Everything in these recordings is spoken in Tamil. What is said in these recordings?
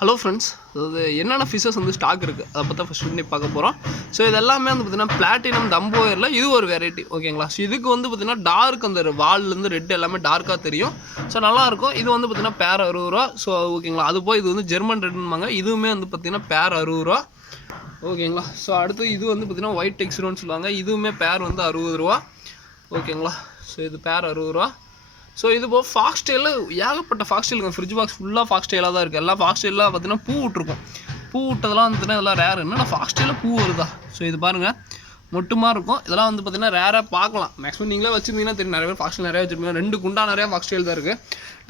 ஹலோ ஃப்ரெண்ட்ஸ், அதாவது என்னென்ன ஃபிஷஸ் வந்து ஸ்டாக் இருக்குது அதை பற்றி ஃபஸ்ட் பண்ணி பார்க்க போகிறோம். ஸோ இது எல்லாமே வந்து பார்த்திங்கன்னா பிளாட்டினம் தம்போயரில் இது ஒரு வெரைட்டி, ஓகேங்களா. ஸோ இதுக்கு வந்து பார்த்திங்கன்னா டார்க் அந்த வால்லேருந்து ரெட் எல்லாமே டார்க்காக தெரியும். ஸோ நல்லாயிருக்கும். இது வந்து பார்த்திங்கன்னா பேர் 60 ரூபா. ஸோ ஓகேங்களா, அது போய் இது வந்து ஜெர்மன் ரெட்னுவாங்க. இதுவுமே வந்து பார்த்திங்கன்னா பேர் 60 ரூபா, ஓகேங்களா. ஸோ அடுத்து இது வந்து பார்த்திங்கன்னா ஒயிட் டெக்ஸ்டர்னு சொல்லுவாங்க. இதுவுமே பேர் வந்து 60 ரூபா, ஓகேங்களா. ஸோ இது பேர் 60 ரூபா. ஸோ இது போக ஃபாக்ஸ் டெயிலில் ஏகப்பட்ட ஃபாக்ஸ் டெயில் இருக்குது. ஃப்ரிட்ஜ் பாக்ஸ் ஃபுல்லாக ஃபாக்ஸ் டெயிலாக தான் இருக்குது. எல்லாம் ஃபாக்ஸ் டெயிலாக பார்த்தீங்கன்னா பூ விட்டுருக்கும். பூ விட்டதெல்லாம் வந்துட்டுனா இதெல்லாம் ரேர். என்னன்னா ஃபாக்ஸ் டெயிலில் பூ வருதா? ஸோ இது பாருங்கள், மொட்டுமாக இருக்கும். இதெல்லாம் வந்து பார்த்தீங்கன்னா ரேராக பார்க்கலாம். மேக்ஸிமம் நீங்களே வச்சுருந்தீங்கன்னா தெரியும். நிறைய பேர் ஃபாக்ஸ் டெயில் நிறைய வச்சுருப்பீங்க. 2 குண்டா நிறையா ஃபாக்ஸ் டெயில் தான் இருக்குது.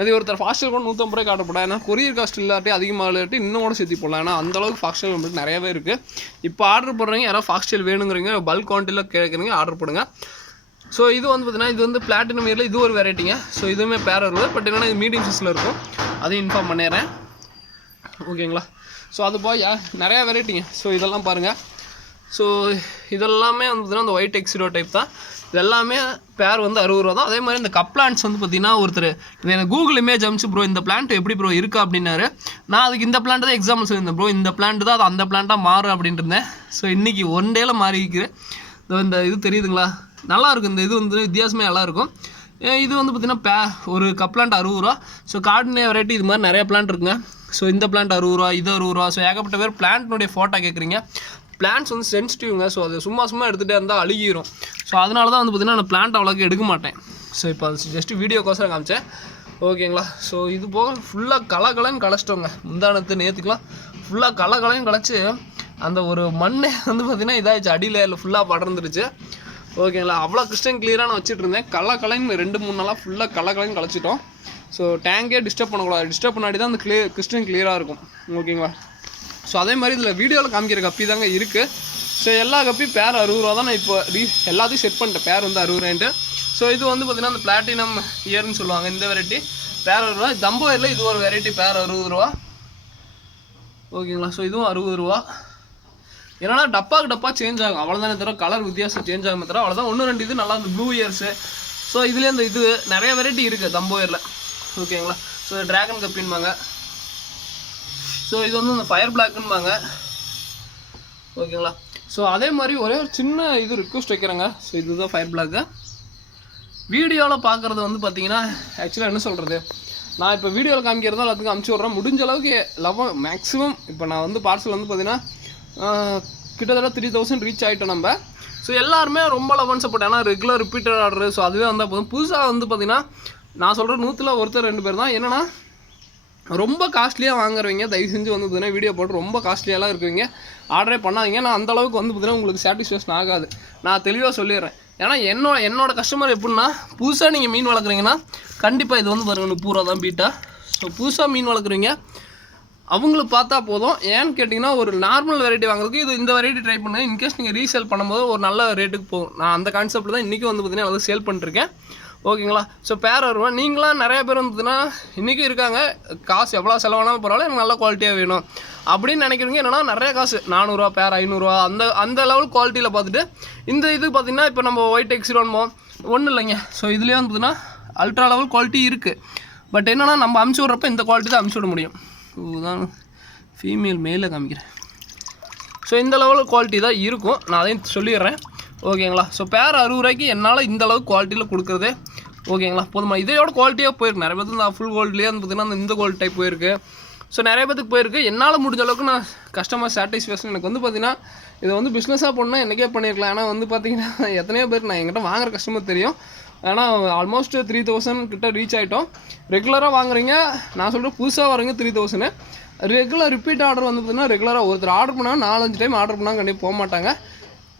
அது ஒருத்தர் ஃபாக்ஸ் டெயில் கூட 150 ரூபாய்க்கு ஆர்டர் போடலாம். ஏன்னா கொரியர் காஸ்ட் இல்லாட்டி அதிகமாக இல்லாட்டி இன்னும் கூட சேர்த்து போடலாம். ஏன்னா அந்தளவுக்கு ஃபாக்ஸ் டெயில் நம்மளுக்கு நிறையவே இருக்குது. இப்போ ஆர்டர் போடுறீங்க, யாராவது ஃபாக்ஸ் டெயில் வேணுங்கிறீங்க, பல்க் குவான்டிட்டியில் கேட்குறீங்க, ஆர்டர் போடுங்க. ஸோ இது வந்து பார்த்தீங்கன்னா இது வந்து பிளாட்டினம் இயரில் இது ஒரு வெரைட்டிங்க. ஸோ இதுவுமே பேர் 60, பட் என்னென்னா இது மீடியம் சைஸில் இருக்கும். அதையும் இன்ஃபார்ம் பண்ணிடுறேன், ஓகேங்களா. ஸோ அது போய் நிறையா வெரைட்டிங்க. ஸோ இதெல்லாம் பாருங்கள். ஸோ இதெல்லாமே வந்து பார்த்தீங்கன்னா அந்த ஒயிட் எக்ஸிடோ டைப் தான். இது எல்லாமே பேர் வந்து 60 ரூபா தான். அதே மாதிரி இந்த கப் பிளான்ட்ஸ் வந்து பார்த்தீங்கன்னா ஒருத்தர் எனக்கு கூகுள் இமேஜ் அமிச்சு ப்ரோ இந்த பிளான்ட் எப்படி ப்ரோ இருக்கா அப்படின்னாரு. நான் அதுக்கு இந்த பிளான்ட் தான் எக்ஸாம்பிள் சொல்லியிருந்தேன். ப்ரோ இந்த பிளான்ட் தான் அது அந்த பிளான்ட்டாக மாறும் அப்படின்ட்டு இருந்தேன். ஸோ இன்றைக்கி ஒன் டேயில் மாறிக்கிறேன். இந்த இது தெரியுதுங்களா, நல்லாயிருக்கும். இந்த இது வந்து வித்தியாசமே நல்லாயிருக்கும். இது வந்து பார்த்திங்கன்னா ஒரு கப் பிளான்ட் 60 ரூபா. ஸோ கார்டனே வெரைட்டி இது மாதிரி நிறைய பிளான்ட் இருக்குங்க. ஸோ இந்த பிளான்ட் 60 ரூபா, இது 60 ரூபா. ஸோ ஏகப்பட்ட பேர் பிளான்ட்னுடைய ஃபோட்டோ கேட்குறீங்க. பிளான்ட்ஸ் வந்து சென்சிட்டிவ்ங்க. ஸோ அது சும்மா எடுத்துகிட்டே இருந்தால் அழுகிடும். ஸோ அதனால தான் வந்து பார்த்திங்கன்னா நான் பிளான்ட் அவ்வளோக்கு எடுக்க மாட்டேன். ஸோ இப்போ அது ஜஸ்ட் வீடியோக்கோசரம் காமிச்சேன், ஓகேங்களா. ஸோ இது போக ஃபுல்லாக கலன்னு களைச்சிட்டோங்க. முந்தானத்து நேற்றுக்கலாம் ஃபுல்லாக கலன்னு களைச்சி அந்த ஒரு மண்ணே வந்து பார்த்திங்கன்னா இதாகிடுச்சு. அடியில் ஃபுல்லாக படர்ந்துருச்சு, ஓகேங்களா. அவ்வளோ கிறிஸ்டன் கிளியராக நான் வச்சுட்டு இருந்தேன். கலன்னு 2-3 நாளாக ஃபுல்லாக கலன்னு களைச்சிட்டோம். ஸோ டேங்கே டிஸ்டர்ப் பண்ணக்கூடாது. டிஸ்டர்ப் பண்ணாடி தான் அந்த கிறிஸ்டன் கிளியராக இருக்கும், ஓகேங்களா. ஸோ அதே மாதிரி இதில் வீடியோவில் காமிக்கிற கப்பி தாங்க இருக்குது. ஸோ எல்லா கப்பியும் பேர் 60 ரூபா தான். நான் இப்போ எல்லாத்தையும் செட் பண்ணிட்டேன். பேர் வந்து 60 ரூபான்ட்டு. ஸோ இது வந்து பார்த்திங்கன்னா அந்த பிளாட்டினம் இயர்னு சொல்லுவாங்க. இந்த வெரைட்டி பேர் 60 ரூபா. தம்போ இயரில் இது ஒரு வெரைட்டி பேர் 60 ரூபா, ஓகேங்களா. ஸோ இதுவும் 60 ரூபா. ஏன்னா டப்பா சேஞ்ச் ஆகும், அவ்வளோதானே தவிர கலர் வித்தியாசம் சேஞ்ச் ஆகும் தவிர அவ்வளோதான். 1-2 இது நல்லா இந்த ப்ளூ இயர்ஸு. ஸோ இதுலேயே அந்த இது நிறைய வெரைட்டி இருக்குது தம்போயரில், ஓகேங்களா. So dragon கப்பின்பாங்க. ஸோ இது வந்து இந்த ஃபயர் பிளாக்குன்பாங்க, ஓகேங்களா. ஸோ அதே மாதிரி ஒரே ஒரு சின்ன இது ரிக்வெஸ்ட் வைக்கிறேங்க. ஸோ இதுதான் ஃபயர் பிளாக்கு. வீடியோவில் பார்க்குறது வந்து பார்த்தீங்கன்னா ஆக்சுவலாக என்ன சொல்கிறது, நான் இப்போ வீடியோவில் காமிக்கிறதா எல்லாத்துக்கும் அமுச்சு விட்றேன். முடிஞ்ச அளவுக்கு மேக்ஸிமம் இப்போ நான் வந்து பார்சல் வந்து பார்த்தீங்கன்னா கிட்டத்தட்ட 3000 ரீச் ஆகிட்டோம் நம்ம. ஸோ எல்லாருமே ரொம்ப லவன் சப்போர்ட். ஏன்னா ரெகுலர் ரிப்பீட்டட் ஆர்டரு. ஸோ அதுவே வந்தால் போதும். புதுசாக வந்து பார்த்திங்கன்னா நான் சொல்கிற 100ல் ஒருத்தர் 2 பேர் தான். என்னென்னா ரொம்ப காஸ்ட்லியாக வாங்குறவங்க தயவு செஞ்சு வந்து பார்த்தீங்கன்னா வீடியோ போட்டு ரொம்ப காஸ்ட்லியாலாம் இருக்குவீங்க ஆர்டரே பண்ணாதீங்க. நான் அந்தளவுக்கு வந்து பார்த்தீங்கன்னா உங்களுக்கு சாட்டிஸ்ஃபேக்ஷன் ஆகாது. நான் தெளிவாக சொல்லிடுறேன். ஏன்னா என்னோட கஸ்டமர் எப்படின்னா, புதுசாக நீங்கள் மீன் வளர்க்குறீங்கன்னா கண்டிப்பாக இது வந்து பாருங்க 30 ரூபா தான் பீட்டா. ஸோ புதுசாக மீன் வளர்க்குறீங்க அவங்களுக்கு பார்த்தா போதும். ஏன்னு கேட்டிங்கன்னா ஒரு நார்மல் வெரைட்டி வாங்குறதுக்கு இது இந்த வெரைட்டி ட்ரை பண்ணுங்கள். இன்கேஸ் நீங்கள் ரீசேல் பண்ணும்போது ஒரு நல்ல ரேட்டுக்கு போகும். நான் அந்த கான்செப்ட் தான் இன்றைக்கி வந்து பார்த்தீங்கன்னா அதை சேல் பண்ணிருக்கேன், ஓகேங்களா. ஸோ பேர் 60 ரூபா. நீங்களாம் நிறைய பேர் வந்து பார்த்தீங்கன்னா இன்றைக்கும் இருக்காங்க, காசு எவ்வளோ செலவானாலும் பரவாயில்ல, எனக்கு நல்ல குவாலிட்டியாக வேணும் அப்படின்னு நினைக்கிறீங்க. என்னென்னா நிறைய காசு 400 ரூபா பேர் 500 ரூபா அந்த லெவல் குவாலிட்டியில் பார்த்துட்டு இந்த இது பார்த்திங்கன்னா இப்போ நம்ம ஒயிட் எக்ஸிரோன்மோ ஒன்றும் இல்லைங்க. ஸோ இதுலேயே வந்து பார்த்தீங்கன்னா அல்ட்ரா லெவல் குவாலிட்டி இருக்குது. பட் என்னென்னா நம்ம அமுச்சு விட்றப்ப இந்த குவாலிட்டி தான் அமுச்சு விட முடியும். இதுதான் ஃபீமேல் மேலே காமிக்கிறேன். ஸோ இந்த லெவலில் குவாலிட்டி தான் இருக்கும், நான் அதையும் சொல்லிடுறேன், ஓகேங்களா. ஸோ பேர் 60 ரூபாய்க்கு என்னால் இந்த அளவுக்கு குவாலிட்டியில் கொடுக்குறதே, ஓகேங்களா, போதுமா. இதையோட குவாலிட்டியாக போயிருக்கு. நிறைய பேருக்கு நான் ஃபுல் கோல்ட்லேயே வந்து பார்த்திங்கன்னா இந்த கோல்டு டைப் போயிருக்கு. ஸோ நிறைய பேருக்கு போயிருக்கு. என்னால் முடிஞ்ச அளவுக்கு நான் கஸ்டமர் சாட்டிஸ்ஃபேக்ஷன் எனக்கு வந்து பார்த்திங்கன்னா இதை வந்து பிஸ்னஸாக பண்ணால் என்றைக்கே பண்ணியிருக்கலாம். ஆனால் வந்து பார்த்திங்கன்னா எத்தனையோ பேர் நான் என்கிட்ட வாங்குகிற கஸ்டமர் தெரியும். ஆனால் ஆல்மோஸ்ட் 3000 கிட்ட ரீச் ஆகிட்டோம். ரெகுலராக வாங்குறீங்க, நான் சொல்கிறேன் புதுசாக வரீங்க 3000. ரெகுலர் ரிப்பீட் ஆர்டர் வந்து பார்த்திங்கன்னா ரெகுலராக ஒருத்தர் ஆர்டர் பண்ணால் 4-5 டைம் ஆர்டர் பண்ணால் கண்டிப்பாக போக மாட்டாங்க.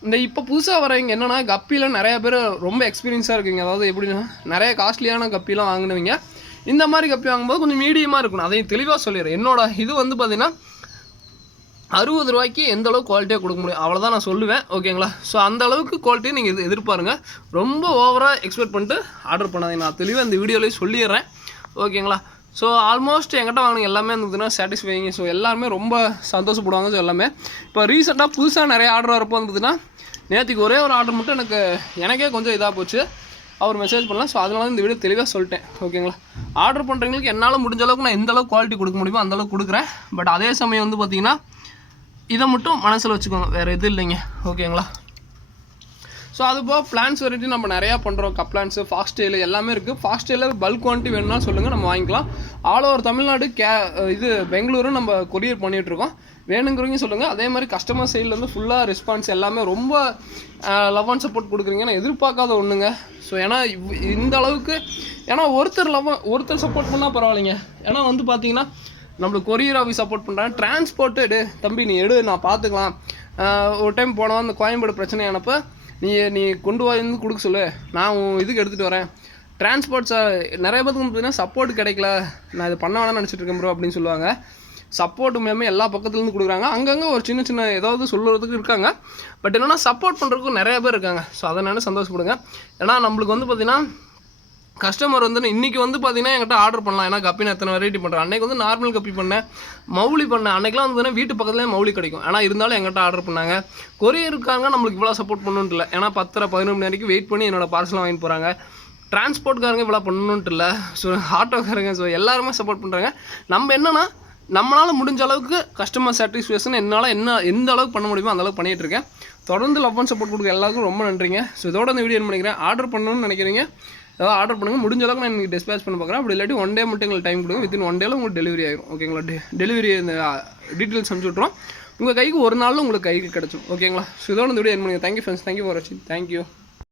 இந்த இப்போ புதுசாக வரவங்க என்னென்னா கப்பியில் நிறையா பேர் ரொம்ப எக்ஸ்பீரியன்ஸாக இருக்குங்க. அதாவது எப்படின்னா நிறைய காஸ்ட்லியான கப்பிலாம் வாங்கினவங்க இந்த மாதிரி கப்பி வாங்கும்போது கொஞ்சம் மீடியமாக இருக்கணும். அதையும் தெளிவாக சொல்லிடுறேன். என்னோட இது வந்து பார்த்திங்கன்னா 60 ரூபாய்க்கு எந்த அளவுக்கு குவாலிட்டியாக கொடுக்க முடியும் அவ்வளோதான் நான் சொல்லுவேன், ஓகேங்களா. ஸோ அந்த அளவுக்கு குவாலிட்டியை நீங்கள் எதிர்பாருங்க. ரொம்ப ஓவராக எக்ஸ்பெக்ட் பண்ணிட்டு ஆர்டர் பண்ணாதீங்க. நான் தெளிவாக இந்த வீடியோலேயே சொல்லிடுறேன், ஓகேங்களா. ஸோ ஆல்மோஸ்ட் என்கிட்ட வாங்கின எல்லாமே இருந்ததுன்னா சாட்டிஸ்ஃபைங்க. ஸோ எல்லாருமே ரொம்ப சந்தோஷப்படுவாங்க. ஸோ எல்லாமே இப்போ ரீசெண்டாக புதுசாக நிறைய ஆர்டர் வரப்போ வந்துதுன்னா நேற்றுக்கு ஒரே ஒரு ஆர்டர் மட்டும் எனக்கே கொஞ்சம் இதாக போச்சு. அவர் மெசேஜ் பண்ணலாம். ஸோ அதனால இந்த வீடியோ தெளிவாக சொல்லிட்டேன். ஓகேங்களா, ஆர்டர் பண்ணுறவங்களுக்கு என்னால் முடிஞ்ச அளவுக்கு நான் எந்த அளவுக்கு குவாலிட்டி கொடுக்க முடியுமோ அந்தளவுக்கு கொடுக்குறேன். பட் அதே சமயம் வந்து பார்த்திங்கன்னா இதை மட்டும் மனசில் வச்சுக்கோங்க, வேறு எதுவும் இல்லைங்க. ஓகேங்களா, ஸோ அது போக பிளான்ஸ் வெரைட்டி நம்ம நிறையா பண்ணுறோம். கப்ளான்ஸு, ஃபாக்ஸ் டெயில் எல்லாமே இருக்குது. ஃபாக்ஸ் டெயிலில் பல்க் குவான்டிட்டி வேணும்னா சொல்லுங்கள், நம்ம வாங்கிக்கலாம். ஆல் ஓவர் தமிழ்நாடு இது பெங்களூரும் நம்ம கொரியர் பண்ணிகிட்ருக்கோம். வேணுங்கிறவங்க சொல்லுங்கள். அதே மாதிரி கஸ்டமர் சைட்லேருந்து ஃபுல்லாக ரெஸ்பான்ஸ் எல்லாமே ரொம்ப லவ் அண்ட் சப்போர்ட் கொடுக்குறீங்க. நான் எதிர்பார்க்காத ஒன்றுங்க. ஸோ ஏன்னா இந்த அளவுக்கு ஏன்னா ஒருத்தர் சப்போர்ட் பண்ணால் பரவாயில்லைங்க. ஏன்னா வந்து பார்த்தீங்கன்னா நம்மளுக்கு கொரியர் ஆஃபீஸ் சப்போர்ட் பண்ணுறாங்க. டிரான்ஸ்போர்ட்டு தம்பி நீ எடு நான் பார்த்துக்கலாம். ஒரு டைம் போனவன் அந்த கோயம்பேடு பிரச்சனையானப்போ நீ கொண்டு வந்து கொடுக்க சொல்லு, நான் இதுக்கு எடுத்துகிட்டு வரேன். டிரான்ஸ்போர்ட்ஸை நிறைய பேருக்கு பார்த்தீங்கன்னா சப்போர்ட் கிடைக்கல, நான் இது பண்ண வேணாம்னு நினச்சிட்டு இருக்கேன் ப்ரோ அப்படின்னு சொல்லுவாங்க. சப்போர்ட் மேமே எல்லா பக்கத்துலேருந்து கொடுக்குறாங்க. அங்கங்கே ஒரு சின்ன சின்ன ஏதாவது சொல்லுறதுக்கு இருக்காங்க. பட் என்னென்னா சப்போர்ட் பண்ணுறதுக்கும் நிறைய பேர் இருக்காங்க. ஸோ அதனால சந்தோஷப்படுங்க. ஏன்னா நம்மளுக்கு வந்து பார்த்திங்கன்னா கஸ்டமர் வந்து இன்றைக்கி வந்து பார்த்திங்கன்னா என்கிட்ட ஆர்டர் பண்ணலாம். ஏன்னா கப்பி நான் எத்தனை வெரைட்டி பண்ணுறேன். அன்றைக்கி வந்து நார்மல் கப்பி பண்ணேன், மௌலி பண்ணேன். அன்றைக்கெலாம் வந்து பார்த்தீங்கன்னா வீட்டு பக்கத்துலேயே மௌலி கிடைக்கும். ஆனால் இருந்தாலும் என்கிட்ட ஆர்டர் பண்ணாங்க. கொரியருக்காங்க நம்மளுக்கு இவ்வளோ சப்போர்ட் பண்ணணுன்ட்டு இல்லை. ஏன்னா 10-11 மணி வரைக்கும் வெயிட் பண்ணி என்னோடய பார்சலாம் வாங்கிட்டு போகிறாங்க. டிரான்ஸ்போர்ட்காரங்க இவ்வளோ பண்ணணுன்ட்டு இல்லை. ஸோ ஆட்டோக்காரங்க, ஸோ எல்லாருமே சப்போர்ட் பண்ணுறாங்க. நம்ம என்னென்னா நம்மளால் முடிஞ்ச அளவுக்கு கஸ்டமர் சாட்டிஸ்ஃபேக்ஷன் என்னால் எந்த அளவுக்கு பண்ண முடியுமோ அந்த அளவுக்கு பண்ணிகிட்ருக்கேன். தொடர்ந்து லவ் அண்ட் சப்போர்ட் கொடுக்க எல்லாருக்கும் ரொம்ப நன்றிங்க. ஸோ இதோட இந்த வீடியோ பண்ணிக்கிறேன். ஆர்டர் பண்ணணும்னு நினைக்கிறீங்க, ஏதாவது ஆர்டர் பண்ணுங்கள். முடிஞ்ச அளவுக்கு நான் இன்றைக்கி டிஸ்பேச் பண்ண பார்க்குறேன். அப்படி இல்லாட்டி 1 டே மட்டும் எங்களுக்கு டைம் கொடுங்க. வித்தின் 1 டேல உங்களுக்கு டெலிவரி ஆகிடும். ஓகேங்களா, டெலிவரி இந்த டீட்டெயில்ஸ் அனுப்பிச்சி விட்ருவோம். உங்கள் கைக்கு ஒரு நாளில் உங்களுக்கு கைக்கு கிடச்சிடும். ஓகேங்களா, ஸோ இதோட இந்த வீடியோ பண்ணிக்கிறேன். தேங்க்யூ ஃப்ரெண்ட்ஸ், தேங்க்யூ ஃபார் வாட்சிங். தேங்க்யூ.